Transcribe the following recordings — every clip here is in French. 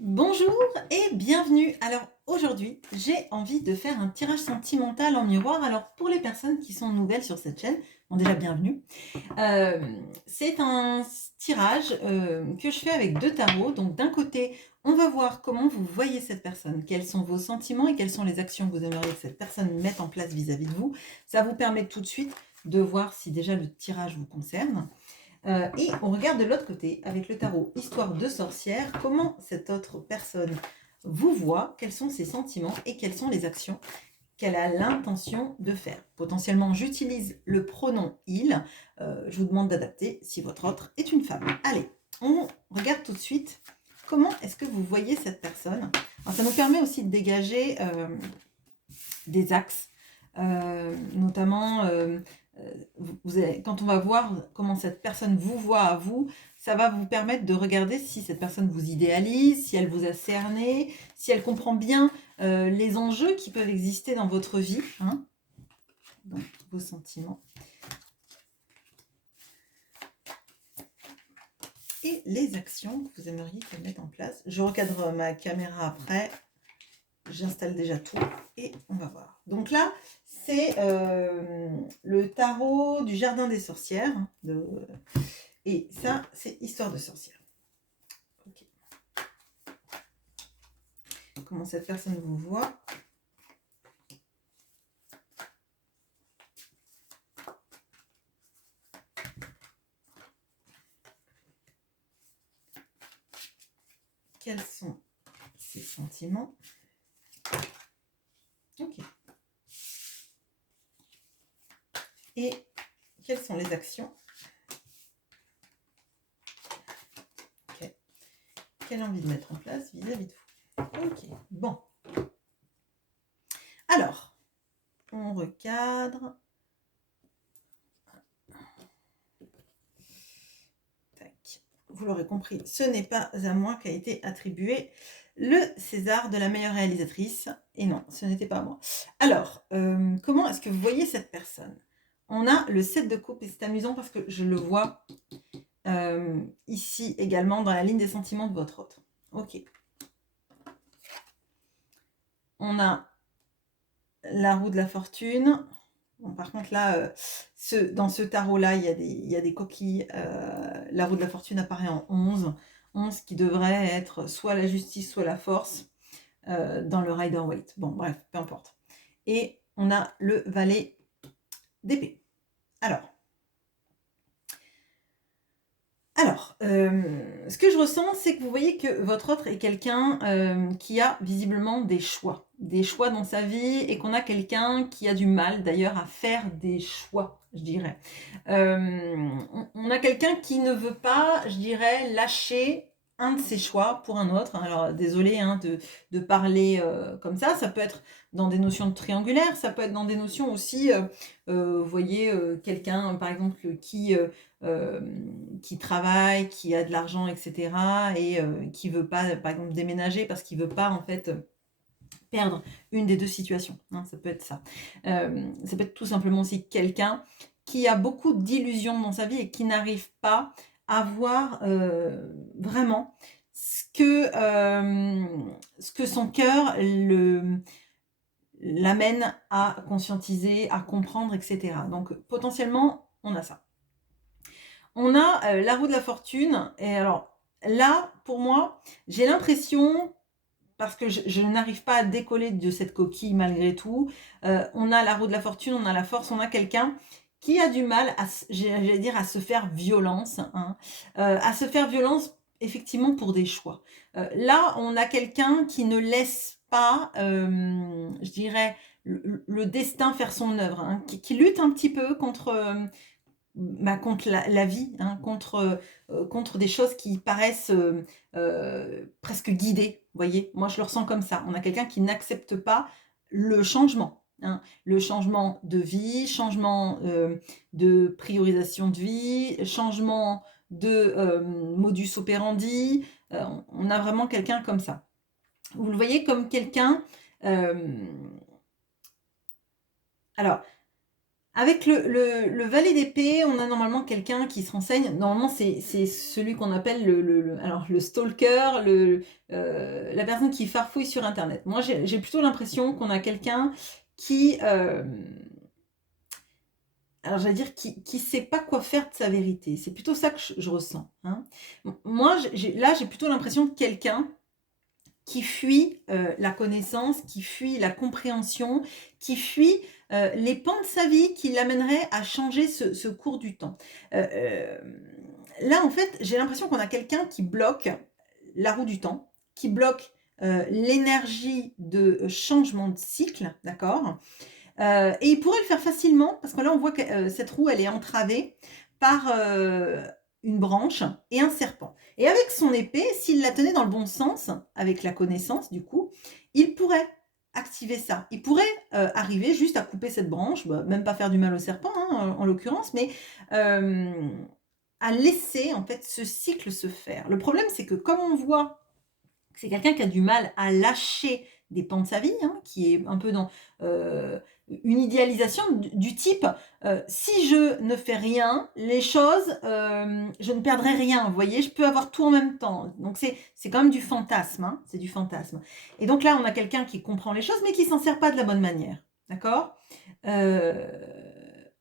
Bonjour et bienvenue. Alors aujourd'hui, j'ai envie de faire un tirage sentimental en miroir. Alors pour les personnes qui sont nouvelles sur cette chaîne, bon déjà bienvenue. Euh, c'est un tirage que je fais avec deux tarots. Donc d'un côté, on va voir comment vous voyez cette personne, quels sont vos sentiments et quelles sont les actions que vous aimeriez que cette personne mette en place vis-à-vis de vous. Ça vous permet tout de suite de voir si déjà le tirage vous concerne. Et on regarde de l'autre côté, avec le tarot Histoire de sorcière, comment cette autre personne vous voit, quels sont ses sentiments et quelles sont les actions qu'elle a l'intention de faire. Potentiellement, j'utilise le pronom il. Je vous demande d'adapter si votre autre est une femme. Allez, on regarde tout de suite comment est-ce que vous voyez cette personne. Alors, ça nous permet aussi de dégager des axes, notamment quand on va voir comment cette personne vous voit à vous, ça va vous permettre de regarder si cette personne vous idéalise, si elle vous a cerné, si elle comprend bien les enjeux qui peuvent exister dans votre vie, hein, dans vos sentiments. Et les actions que vous aimeriez qu'elle mette en place. Je recadre ma caméra après. J'installe déjà tout et on va voir. Donc là, c'est le tarot du jardin des sorcières. Et ça, c'est Histoire de sorcière. Okay. Comment cette personne vous voit. Quels sont ses sentiments. Ok. Et quelles sont les actions qu'elle a envie de mettre en place vis-à-vis de vous. Ok, bon. Alors, on recadre. Tac. Vous l'aurez compris, ce n'est pas à moi qu'a été attribué le César de la meilleure réalisatrice. Et non, ce n'était pas à moi. Alors, comment est-ce que vous voyez cette personne? On a le 7 de coupe et c'est amusant parce que je le vois ici également dans la ligne des sentiments de votre autre. Ok. On a la roue de la fortune. Bon, par contre, là, dans ce tarot-là, il y a des coquilles. La roue de la fortune apparaît en 11. 11 qui devrait être soit la justice, soit la force dans le Rider-Waite. Bon, bref, peu importe. Et on a le valet d'épée. Alors, ce que je ressens, c'est que vous voyez que votre autre est quelqu'un qui a visiblement des choix dans sa vie et qu'on a quelqu'un qui a du mal d'ailleurs à faire des choix, je dirais. On a quelqu'un qui ne veut pas, je dirais, lâcher un de ses choix pour un autre. Alors, désolé hein, de parler comme ça peut être dans des notions de triangulaire, ça peut être dans des notions aussi, vous voyez, quelqu'un par exemple qui travaille, qui a de l'argent, etc. et qui veut pas, par exemple, déménager parce qu'il veut pas en fait perdre une des deux situations. Hein, ça peut être ça. Ça peut être tout simplement aussi quelqu'un qui a beaucoup d'illusions dans sa vie et qui n'arrive pas à voir vraiment ce que son cœur l'amène à conscientiser, à comprendre, etc. Donc potentiellement, on a ça. On a la roue de la fortune. Et alors là, pour moi, j'ai l'impression, parce que je n'arrive pas à décoller de cette coquille malgré tout, on a la roue de la fortune, on a la force, on a quelqu'un qui a du mal à, j'allais dire, à se faire violence, hein, à se faire violence effectivement pour des choix. Là, on a quelqu'un qui ne laisse pas, je dirais, le destin faire son œuvre, hein, qui lutte un petit peu contre la vie, hein, contre des choses qui paraissent presque guidées. Vous voyez, moi je le ressens comme ça. On a quelqu'un qui n'accepte pas le changement. Hein, le changement de vie, changement de priorisation de vie, changement de modus operandi. On a vraiment quelqu'un comme ça. Vous le voyez comme quelqu'un... alors, Avec le valet d'épée, on a normalement quelqu'un qui se renseigne. Normalement, c'est celui qu'on appelle alors, le stalker, la personne qui farfouille sur Internet. Moi, j'ai plutôt l'impression qu'on a quelqu'un qui, alors j'allais dire, qui sait pas quoi faire de sa vérité. C'est plutôt ça que je ressens, hein. Moi, là, j'ai plutôt l'impression de quelqu'un qui fuit la connaissance, qui fuit la compréhension, qui fuit les pans de sa vie qui l'amèneraient à changer ce cours du temps. Là, en fait, j'ai l'impression qu'on a quelqu'un qui bloque la roue du temps, qui bloque l'énergie de changement de cycle, d'accord. Et il pourrait le faire facilement, parce que là, on voit que cette roue, elle est entravée par une branche et un serpent. Et avec son épée, s'il la tenait dans le bon sens, avec la connaissance du coup, il pourrait activer ça. Il pourrait arriver juste à couper cette branche, bah, même pas faire du mal au serpent, hein, en l'occurrence, mais à laisser en fait ce cycle se faire. Le problème, c'est que comme on voit que c'est quelqu'un qui a du mal à lâcher des pans de sa vie, hein, qui est un peu dans une idéalisation du type si je ne fais rien, les choses, je ne perdrai rien. Vous voyez, je peux avoir tout en même temps. Donc c'est quand même du fantasme, hein, c'est du fantasme. Et donc là, on a quelqu'un qui comprend les choses, mais qui s'en sert pas de la bonne manière. D'accord. Euh,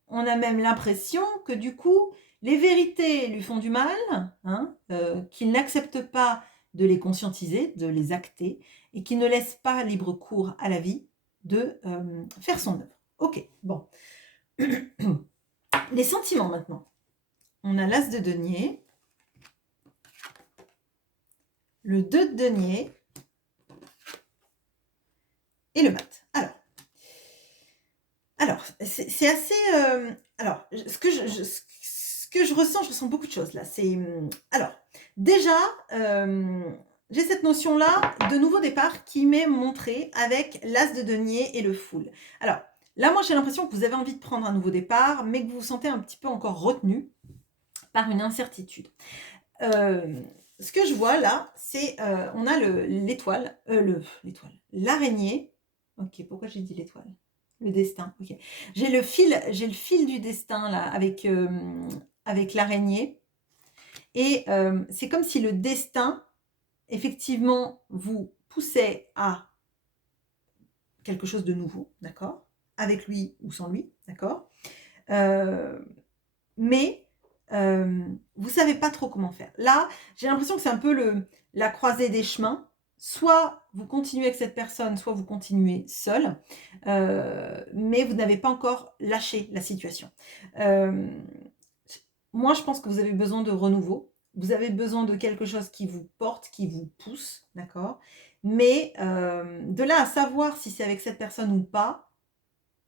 on a même l'impression que du coup, les vérités lui font du mal, hein, qu'il n'accepte pas de les conscientiser, de les acter, et qu'il ne laisse pas libre cours à la vie de faire son œuvre. Ok, bon. Les sentiments maintenant. On a l'as de denier, le 2 de denier et le mat. Alors c'est assez... alors, ce que je ressens beaucoup de choses là. Alors, déjà, j'ai cette notion-là de nouveau départ qui m'est montrée avec l'as de denier et le full. Alors, là, moi, j'ai l'impression que vous avez envie de prendre un nouveau départ, mais que vous vous sentez un petit peu encore retenu par une incertitude. Ce que je vois là, c'est on a l'araignée. Ok, pourquoi j'ai dit l'étoile? Le destin. Ok. J'ai le fil du destin là avec l'araignée. Et c'est comme si le destin, effectivement, vous poussait à quelque chose de nouveau, d'accord? Avec lui ou sans lui, d'accord? Mais vous savez pas trop comment faire. Là, j'ai l'impression que c'est un peu la croisée des chemins. Soit vous continuez avec cette personne, soit vous continuez seul, mais vous n'avez pas encore lâché la situation. Euh, Moi, je pense que vous avez besoin de renouveau. Vous avez besoin de quelque chose qui vous porte, qui vous pousse, d'accord? Mais de là à savoir si c'est avec cette personne ou pas,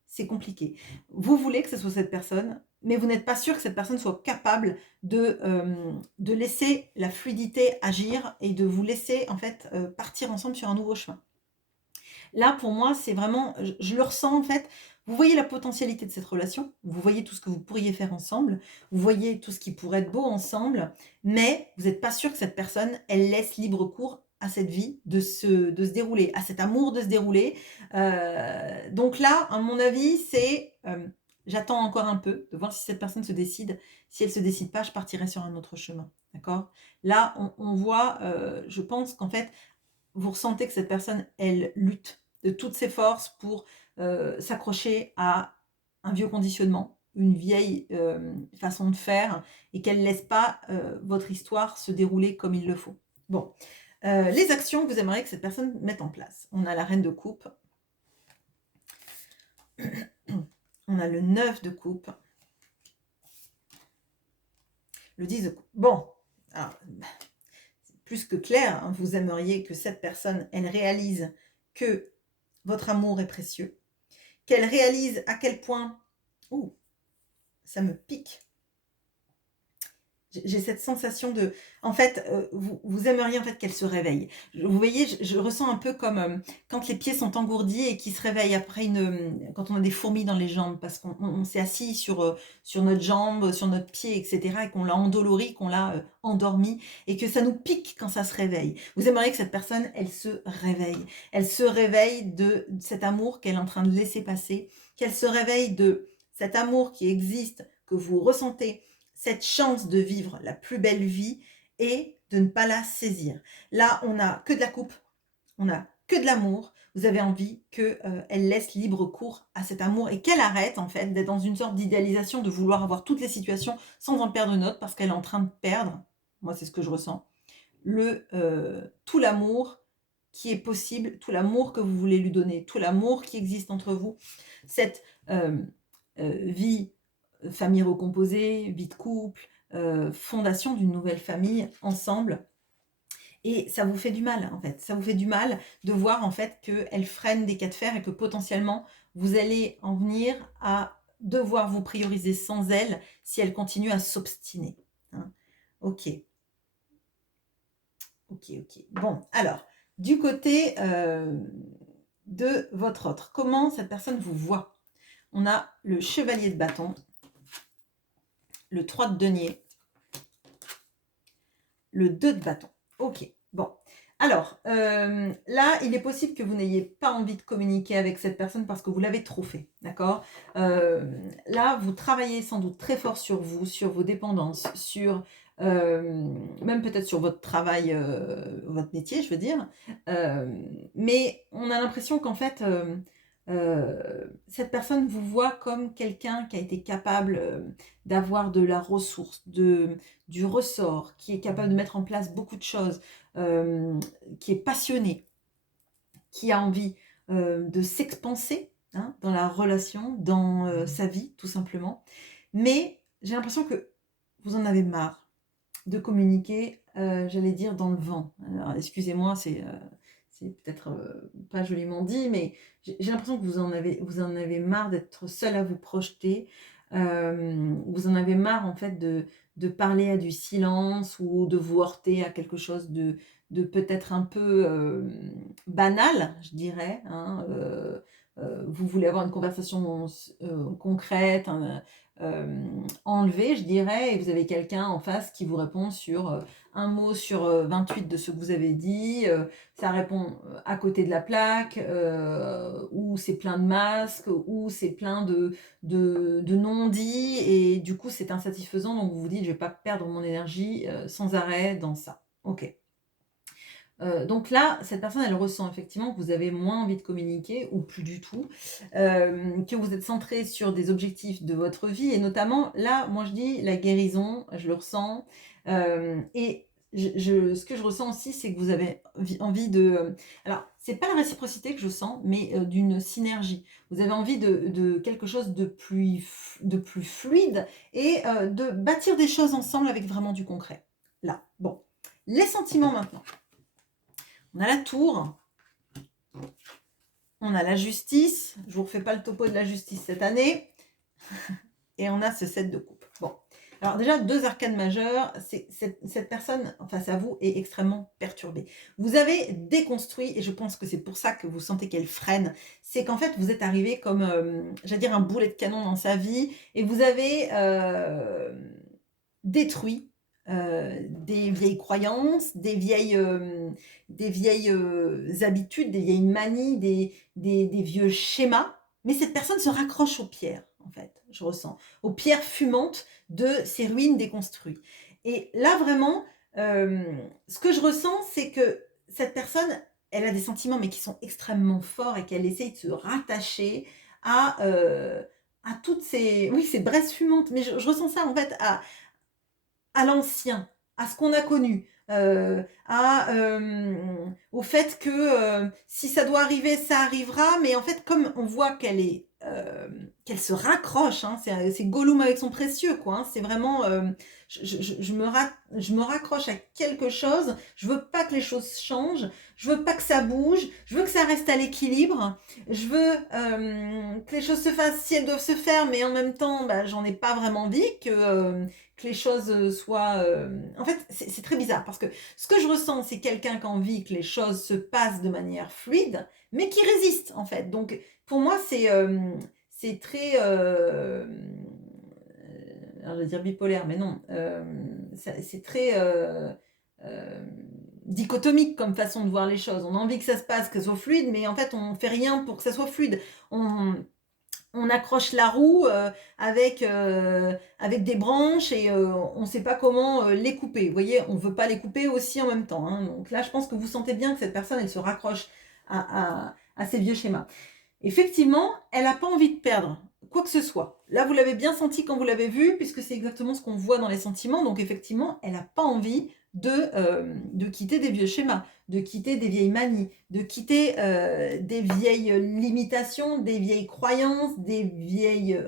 c'est compliqué. Vous voulez que ce soit cette personne, mais vous n'êtes pas sûr que cette personne soit capable de laisser la fluidité agir et de vous laisser en fait partir ensemble sur un nouveau chemin. Là, pour moi, c'est vraiment, je le ressens en fait. Vous voyez la potentialité de cette relation, vous voyez tout ce que vous pourriez faire ensemble, vous voyez tout ce qui pourrait être beau ensemble, mais vous n'êtes pas sûr que cette personne, elle laisse libre cours à cette vie de se dérouler, à cet amour de se dérouler. Donc là, à mon avis, c'est j'attends encore un peu de voir si cette personne se décide. Si elle ne se décide pas, je partirai sur un autre chemin. D'accord. Là, on voit, je pense qu'en fait, vous ressentez que cette personne, elle lutte de toutes ses forces pour s'accrocher à un vieux conditionnement, une vieille façon de faire, et qu'elle ne laisse pas votre histoire se dérouler comme il le faut. Bon, les actions que vous aimeriez que cette personne mette en place. On a la reine de coupe, on a le 9 de coupe, le 10 de coupe. Bon, alors, plus que clair, hein, vous aimeriez que cette personne, elle réalise que votre amour est précieux, qu'elle réalise à quel point, ouh, ça me pique. J'ai cette sensation de, en fait, vous aimeriez en fait qu'elle se réveille. Vous voyez, je ressens un peu comme quand les pieds sont engourdis et qu'ils se réveillent après quand on a des fourmis dans les jambes parce qu'on s'est assis sur notre jambe, sur notre pied, etc. et qu'on l'a endolori, qu'on l'a endormi et que ça nous pique quand ça se réveille. Vous aimeriez que cette personne, elle se réveille. Elle se réveille de cet amour qu'elle est en train de laisser passer, qu'elle se réveille de cet amour qui existe, que vous ressentez, cette chance de vivre la plus belle vie et de ne pas la saisir. Là, on n'a que de la coupe, on n'a que de l'amour. Vous avez envie qu'elle laisse libre cours à cet amour et qu'elle arrête en fait d'être dans une sorte d'idéalisation, de vouloir avoir toutes les situations sans en perdre une autre parce qu'elle est en train de perdre, moi c'est ce que je ressens, tout l'amour qui est possible, tout l'amour que vous voulez lui donner, tout l'amour qui existe entre vous, cette vie, famille recomposée, vie de couple, fondation d'une nouvelle famille ensemble. Et ça vous fait du mal, en fait. Ça vous fait du mal de voir, en fait, qu'elle freine des cas de fer et que potentiellement, vous allez en venir à devoir vous prioriser sans elle si elle continue à s'obstiner. Hein. Ok. Ok. Bon, alors, du côté de votre autre, comment cette personne vous voit? On a le chevalier de bâton, le 3 de denier, le 2 de bâton. Ok, bon. Alors, là, il est possible que vous n'ayez pas envie de communiquer avec cette personne parce que vous l'avez trop fait, d'accord? Là, vous travaillez sans doute très fort sur vous, sur vos dépendances, sur même peut-être sur votre travail, votre métier, je veux dire. Mais on a l'impression qu'en fait, cette personne vous voit comme quelqu'un qui a été capable d'avoir de la ressource, du ressort, qui est capable de mettre en place beaucoup de choses, qui est passionné, qui a envie de s'expanser hein, dans la relation, dans sa vie, tout simplement. Mais j'ai l'impression que vous en avez marre de communiquer, j'allais dire, dans le vent. Alors, excusez-moi, c'est peut-être pas joliment dit, mais j'ai l'impression que vous en avez marre d'être seul à vous projeter. Vous en avez marre, en fait, de parler à du silence ou de vous heurter à quelque chose de peut-être un peu banal, je dirais. Hein, vous voulez avoir une conversation concrète, enlevée, je dirais, et vous avez quelqu'un en face qui vous répond sur un mot sur 28 de ce que vous avez dit, ça répond à côté de la plaque, ou c'est plein de masques, ou c'est plein de non-dits, et du coup c'est insatisfaisant, donc vous vous dites je vais pas perdre mon énergie sans arrêt dans ça. Ok. Donc là, cette personne, elle ressent effectivement que vous avez moins envie de communiquer, ou plus du tout, que vous êtes centré sur des objectifs de votre vie, et notamment, là, moi je dis la guérison, je le ressens, et ce que je ressens aussi, c'est que vous avez envie de... alors, c'est pas la réciprocité que je sens, mais d'une synergie. Vous avez envie de quelque chose de plus fluide, et de bâtir des choses ensemble avec vraiment du concret. Là, bon. Les sentiments maintenant. On a la tour, on a la justice, je ne vous refais pas le topo de la justice cette année, et on a ce 7 de coupe. Bon, alors déjà, 2 arcanes majeures, cette personne face à vous est extrêmement perturbée. Vous avez déconstruit, et je pense que c'est pour ça que vous sentez qu'elle freine, c'est qu'en fait, vous êtes arrivé comme, j'allais dire, un boulet de canon dans sa vie, et vous avez détruit des vieilles croyances, des vieilles habitudes, des vieilles manies, des vieux schémas. Mais cette personne se raccroche aux pierres, en fait, je ressens, aux pierres fumantes de ces ruines déconstruites. Et là, vraiment, ce que je ressens, c'est que cette personne, elle a des sentiments, mais qui sont extrêmement forts et qu'elle essaye de se rattacher à toutes ces, oui, ces braises fumantes. Mais je ressens ça, en fait, à l'ancien, à ce qu'on a connu, au fait que si ça doit arriver, ça arrivera, mais en fait, comme on voit qu'elle se raccroche, hein, c'est Gollum avec son précieux, quoi, hein, c'est vraiment, je me raccroche à quelque chose, je veux pas que les choses changent, je veux pas que ça bouge, je veux que ça reste à l'équilibre, je veux que les choses se fassent si elles doivent se faire, mais en même temps, bah, j'en ai pas vraiment envie que les choses soient... En fait, c'est très bizarre parce que ce que je ressens, c'est quelqu'un qui a envie que les choses se passent de manière fluide, mais qui résiste, en fait. Donc, pour moi, c'est très... alors, je vais dire bipolaire, mais non. C'est très... dichotomique comme façon de voir les choses. On a envie que ça se passe, que ça soit fluide, mais en fait, on fait rien pour que ça soit fluide. on accroche la roue avec des branches et on ne sait pas comment les couper. Vous voyez, on ne veut pas les couper aussi en même temps. Hein. Donc là, je pense que vous sentez bien que cette personne, elle se raccroche à ces vieux schémas. Effectivement, elle n'a pas envie de perdre quoi que ce soit. Là, vous l'avez bien senti quand vous l'avez vu, puisque c'est exactement ce qu'on voit dans les sentiments. Donc effectivement, elle n'a pas envie de quitter des vieux schémas, de quitter des vieilles manies, de quitter des vieilles limitations, des vieilles croyances, des vieilles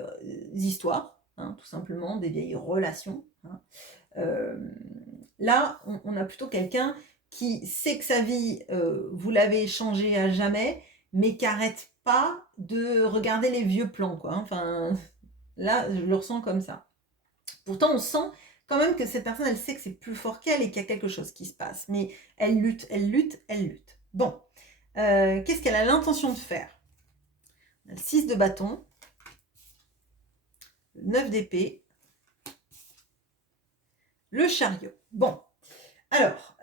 histoires, hein, tout simplement, des vieilles relations. Hein. Là, on a plutôt quelqu'un qui sait que sa vie, vous l'avez changée à jamais, mais qui n'arrête pas de regarder les vieux plans, quoi. Hein. Enfin, là, je le ressens comme ça. Pourtant, on sent quand même que cette personne, elle sait que c'est plus fort qu'elle et qu'il y a quelque chose qui se passe. Mais elle lutte, elle lutte, elle lutte. Bon, qu'est-ce qu'elle a l'intention de faire? Le 6 de bâton, le 9 d'épée, le chariot. Bon, alors,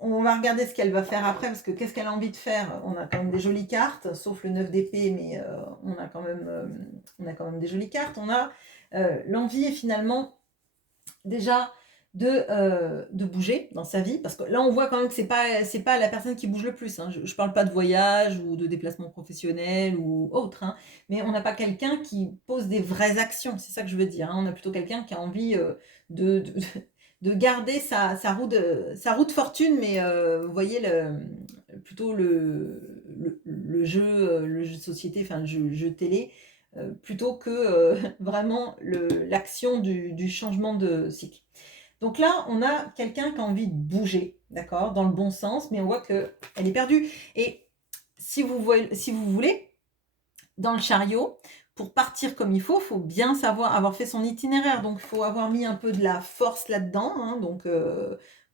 on va regarder ce qu'elle va faire après, parce que qu'est-ce qu'elle a envie de faire? On a quand même des jolies cartes, sauf le 9 d'épée, mais on a quand même des jolies cartes. On a l'envie, finalement, déjà de bouger dans sa vie, parce que là, on voit quand même que c'est pas la personne qui bouge le plus. Hein. Je parle pas de voyage ou de déplacement professionnel ou autre, hein, mais on n'a pas quelqu'un qui pose des vraies actions, c'est ça que je veux dire. Hein. On a plutôt quelqu'un qui a envie de, de garder sa roue de fortune, mais vous voyez plutôt le jeu de société, enfin le jeu télé, plutôt que vraiment l'action du changement de cycle. Donc là, on a quelqu'un qui a envie de bouger, d'accord, dans le bon sens, mais on voit qu'elle est perdue. Et si vous voulez, dans le chariot, pour partir comme il faut bien savoir avoir fait son itinéraire. Donc, il faut avoir mis un peu de la force là-dedans, hein, donc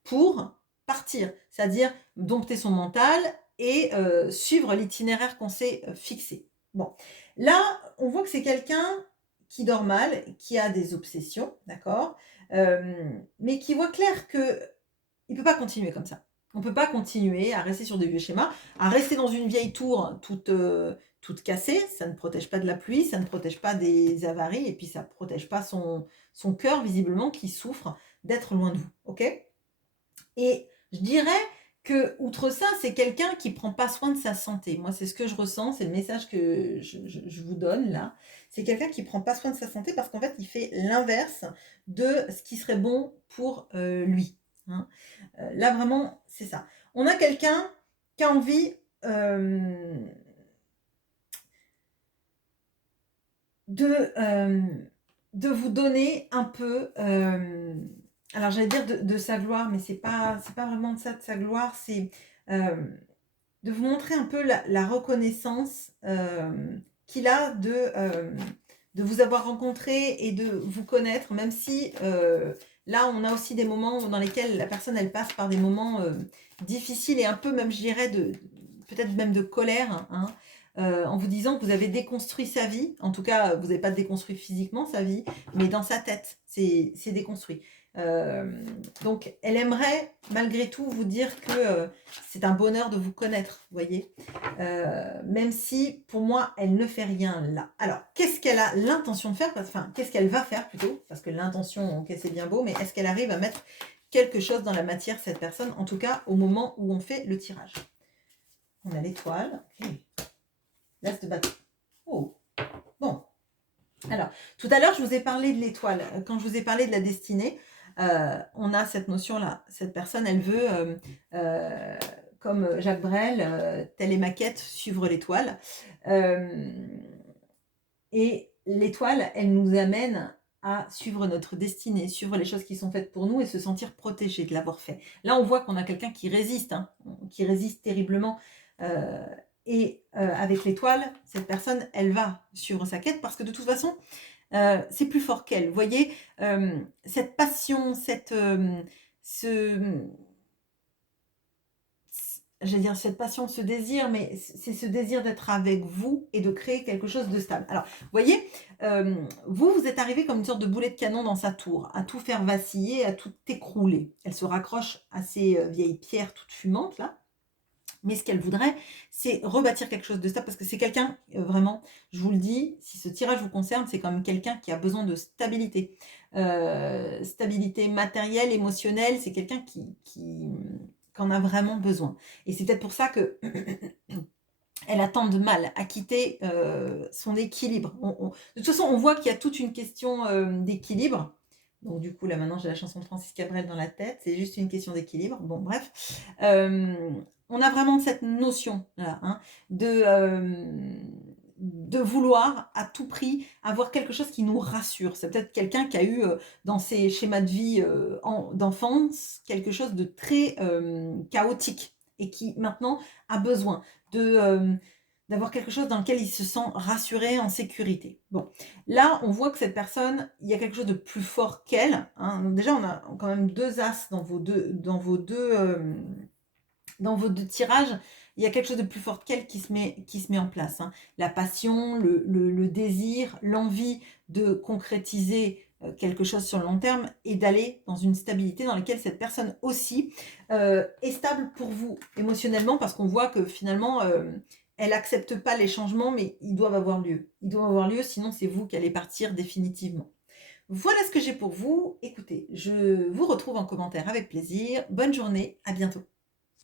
pour partir, c'est-à-dire dompter son mental et suivre l'itinéraire qu'on s'est fixé. Bon, là, on voit que c'est quelqu'un qui dort mal, qui a des obsessions, d'accord, mais qui voit clair que il peut pas continuer comme ça. On peut pas continuer à rester sur des vieux schémas, à rester dans une vieille tour toute cassée. Ça ne protège pas de la pluie, ça ne protège pas des avaries, et puis ça ne protège pas son cœur, visiblement, qui souffre d'être loin de vous. Ok? Et je dirais que, outre ça, c'est quelqu'un qui prend pas soin de sa santé. Moi, c'est ce que je ressens, c'est le message que je vous donne là. C'est quelqu'un qui prend pas soin de sa santé parce qu'en fait, il fait l'inverse de ce qui serait bon pour lui. Hein. Là, vraiment, c'est ça. On a quelqu'un qui a envie de vous donner un peu, alors j'allais dire de sa gloire, mais c'est pas vraiment de ça, de sa gloire, c'est de vous montrer un peu la reconnaissance qu'il a de vous avoir rencontré et de vous connaître, même si là, on a aussi des moments dans lesquels la personne, elle passe par des moments difficiles et un peu même, je dirais, peut-être même de colère, hein, en vous disant que vous avez déconstruit sa vie. En tout cas, vous n'avez pas déconstruit physiquement sa vie, mais dans sa tête, c'est déconstruit. Donc, elle aimerait malgré tout vous dire que c'est un bonheur de vous connaître, vous voyez, même si pour moi, elle ne fait rien là. Alors, qu'est-ce qu'elle a l'intention de faire? Enfin, qu'est-ce qu'elle va faire plutôt? Parce que l'intention, ok, c'est bien beau, mais est-ce qu'elle arrive à mettre quelque chose dans la matière, cette personne, en tout cas au moment où on fait le tirage? On a l'étoile, ok. L'as de bâton. Oh, bon. Alors, tout à l'heure, je vous ai parlé de l'étoile. Quand je vous ai parlé de la destinée, on a cette notion-là. Cette personne, elle veut, comme Jacques Brel, telle est ma quête, suivre l'étoile. Et l'étoile, elle nous amène à suivre notre destinée, suivre les choses qui sont faites pour nous et se sentir protégé de l'avoir fait. Là, on voit qu'on a quelqu'un qui résiste, hein, qui résiste terriblement. Et avec l'étoile, cette personne, elle va suivre sa quête parce que de toute façon, c'est plus fort qu'elle. Vous voyez, cette passion, j'allais dire cette passion, ce désir, mais c'est ce désir d'être avec vous et de créer quelque chose de stable. Alors, vous voyez, vous êtes arrivé comme une sorte de boulet de canon dans sa tour, à tout faire vaciller, à tout écrouler. Elle se raccroche à ces vieilles pierres toutes fumantes, là. Mais ce qu'elle voudrait, c'est rebâtir quelque chose de stable parce que c'est quelqu'un, vraiment, je vous le dis, si ce tirage vous concerne, c'est quand même quelqu'un qui a besoin de stabilité. Stabilité matérielle, émotionnelle, c'est quelqu'un qui en a vraiment besoin. Et c'est peut-être pour ça que elle a tant de mal à quitter, son équilibre. De toute façon, on voit qu'il y a toute une question, d'équilibre. Donc du coup, là, maintenant, j'ai la chanson de Francis Cabrel dans la tête. C'est juste une question d'équilibre. Bon, bref. On a vraiment cette notion-là, hein, de vouloir à tout prix avoir quelque chose qui nous rassure. C'est peut-être quelqu'un qui a eu, dans ses schémas de vie, d'enfance, quelque chose de très, chaotique et qui maintenant a besoin d'avoir quelque chose dans lequel il se sent rassuré, en sécurité. Bon, là, on voit que cette personne, il y a quelque chose de plus fort qu'elle, hein. Donc déjà, on a quand même 2 as dans vos 2 tirages. Il y a quelque chose de plus fort qu'elle qui se met en place, hein. La passion, le désir, l'envie de concrétiser, quelque chose sur le long terme et d'aller dans une stabilité dans laquelle cette personne aussi, est stable pour vous émotionnellement parce qu'on voit que finalement, elle accepte pas les changements, mais ils doivent avoir lieu. Ils doivent avoir lieu, sinon c'est vous qui allez partir définitivement. Voilà ce que j'ai pour vous. Écoutez, je vous retrouve en commentaire avec plaisir. Bonne journée, à bientôt.